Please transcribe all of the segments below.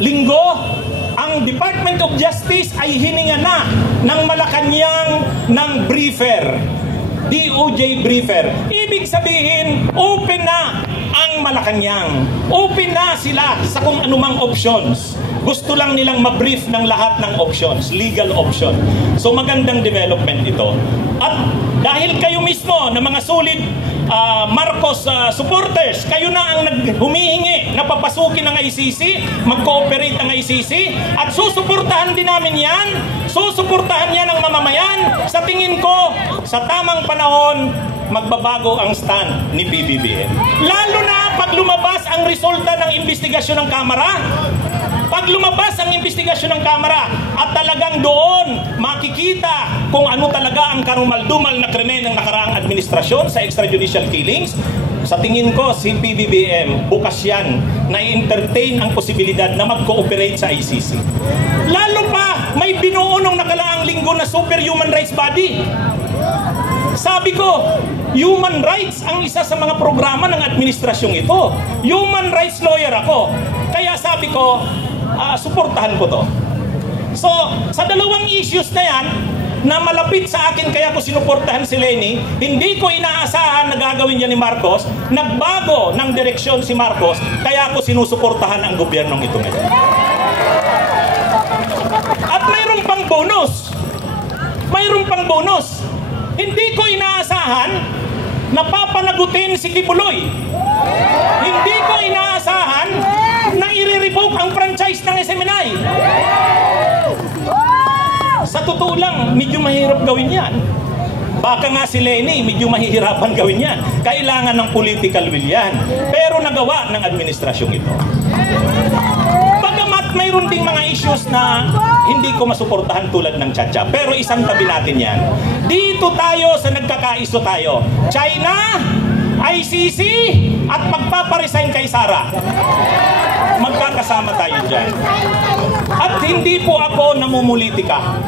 linggo, ang Department of Justice ay hininga na ng Malacanang ng briefer, DOJ briefer. Ibig sabihin, open na ang Malacanang. Open na sila sa kung anumang options. Gusto lang nilang ma-brief ng lahat ng options, legal option. So magandang development ito. At dahil kayo mismo na mga solid Marcos supporters, kayo na ang humihingi na papasukin ng ICC, mag-cooperate ang ICC, at susuportahan din namin yan, susuportahan yan ng mamamayan. Sa tingin ko, sa tamang panahon, magbabago ang stand ni PBBM. Lalo na pag lumabas ang resulta ng investigasyon ng Kamara. Pag lumabas ang investigasyon ng Kamara at talagang doon makikita kung ano talaga ang karumal-dumal na krimen ng nakaraang administrasyon sa extrajudicial killings, sa tingin ko si PBBM bukas yan na i-entertain ang posibilidad na mag-cooperate sa ICC. Lalo pa may binuo nung nakalaang linggo na super human rights body. Sabi ko, human rights ang isa sa mga programa ng administrasyong ito. Human rights lawyer ako. Kaya sabi ko, suportahan ko to. So, sa dalawang issues na yan, na malapit sa akin kaya ko sinuportahan si Leni, hindi ko inaasahan na gagawin niya ni Marcos, nagbago ng direksyon si Marcos, kaya ko sinusuportahan ang gobyernong ito ngayon. At mayroon pang bonus. Mayroon pang bonus. Hindi ko inaasahan na papanagutin si Kibuloy. Hindi ko inaasahan na i-revoke ang franchise ng SMNI. Sa totoo lang, medyo mahirap gawin yan. Baka nga si Leni, medyo mahihirapan gawin yan. Kailangan ng political will yan. Pero nagawa ng administrasyong ito. Bagamat mayroon ding mga issues na hindi ko masuportahan tulad ng Chacha. Pero isang tabi natin yan. Dito tayo sa nagkakaiso tayo. China, ICC, at magpaparesign kay Sara. Magkakasama tayo dyan. At hindi po ako namumulitika.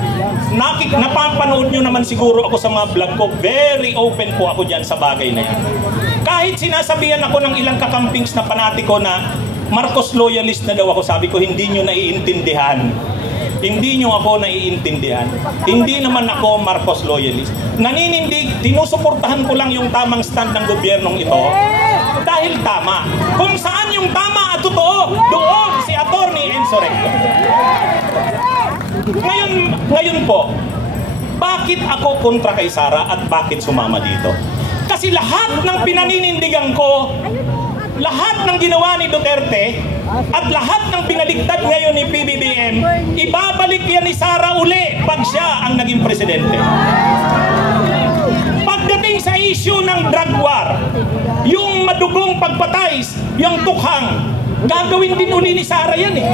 Napapanood nyo naman siguro ako sa mga vlog ko. Very open po ako dyan sa bagay na yan. Kahit sinasabihan ako ng ilang kakampings na panatiko na Marcos loyalist na daw ako, sabi ko hindi nyo naiintindihan. Hindi nyo ako naiintindihan. Hindi naman ako Marcos loyalist. Naninindig, tinusuportahan ko lang yung tamang stand ng gobyernong ito. Dahil tama. Kung saan yung tama at totoo, doon si Attorney Enzo Recto. Ngayon po, bakit ako kontra kay Sara at bakit sumama dito? Kasi lahat ng pinaninindigan ko, lahat ng ginawa ni Duterte at lahat ng binaligtad ngayon ni PBBM, ibabalik yan ni Sara uli pag siya ang naging presidente. Pagdating sa issue ng drug war, yung madugong pagpatay, yung tukhang, gagawin din uli ni Sara yan eh.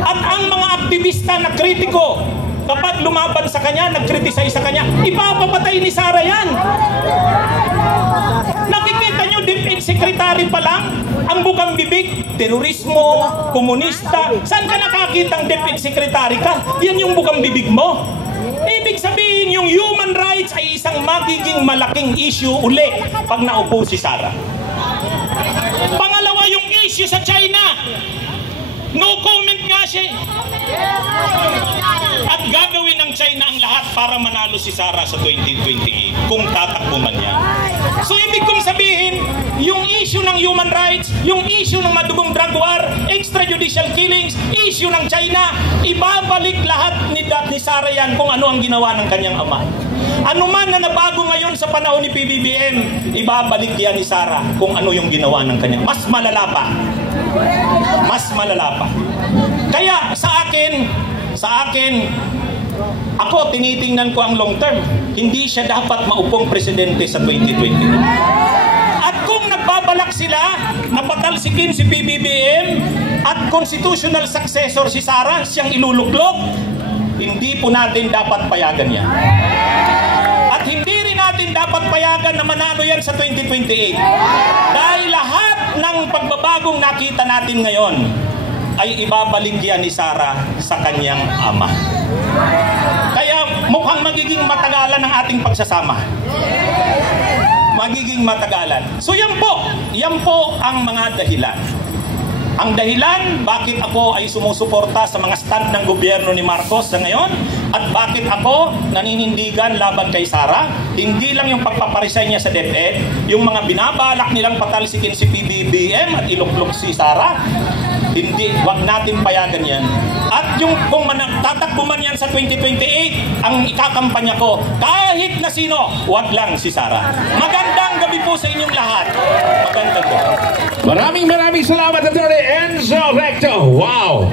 At ang mga aktivista na kritiko, kapag lumaban sa kanya, nag-criticize sa kanya, ipapapatay ni Sara yan. Nakikita nyo, DepEd Secretary pa lang, ang bukang bibig, terorismo, komunista. Saan ka nakakita ang DepEd Secretary ka? Yan yung bukang bibig mo. Ibig sabihin, yung human rights ay isang magiging malaking issue uli pag naupo si Sara. Pangalawa, yung issue sa China. No comment nga siya. At gagawin ng China ang lahat para manalo si Sara sa 2028 kung tatakbo man yan. So ibig kong sabihin, yung issue ng human rights, yung issue ng madugong drug war, extrajudicial killings, issue ng China, ibabalik lahat ni Sara yan kung ano ang ginawa ng kanyang ama. Ano man na nabago ngayon sa panahon ni PBBM, ibabalik yan ni Sara kung ano yung ginawa ng kanyang. Mas malala pa. Mas malala pa. Kaya sa akin, ako tinitingnan ko ang long term. Hindi siya dapat maupong presidente sa 2020. At kung nagbabalak sila na patalsikin si PBBM at constitutional successor si Sara, siyang iluluklok, hindi po natin dapat payagan yan. At hindi rin natin dapat payagan na manalo yan sa 2028. Dahil lahat ng pagbabagong nakita natin ngayon ay ibabalik yan ni Sara sa kanyang ama. Kaya mukhang magiging matagalan ang ating pagsasama. Magiging matagalan. So yan po ang mga dahilan. Ang dahilan bakit ako ay sumusuporta sa mga stand ng gobyerno ni Marcos sa ngayon at bakit ako naninindigan laban kay Sara, hindi lang yung pagpaparisay niya sa DepEd, yung mga binabalak nilang patalsikin si PBBM at iluklok si Sara, hindi, wag natin payagan yan. At yung kung tatakbo man yan sa 2028, ang ikakampanya ko, kahit na sino, wag lang si Sara. Magandang gabi po sa inyong lahat. Magandang gabi. Maraming salamat, Attorney Enzo Recto. Wow!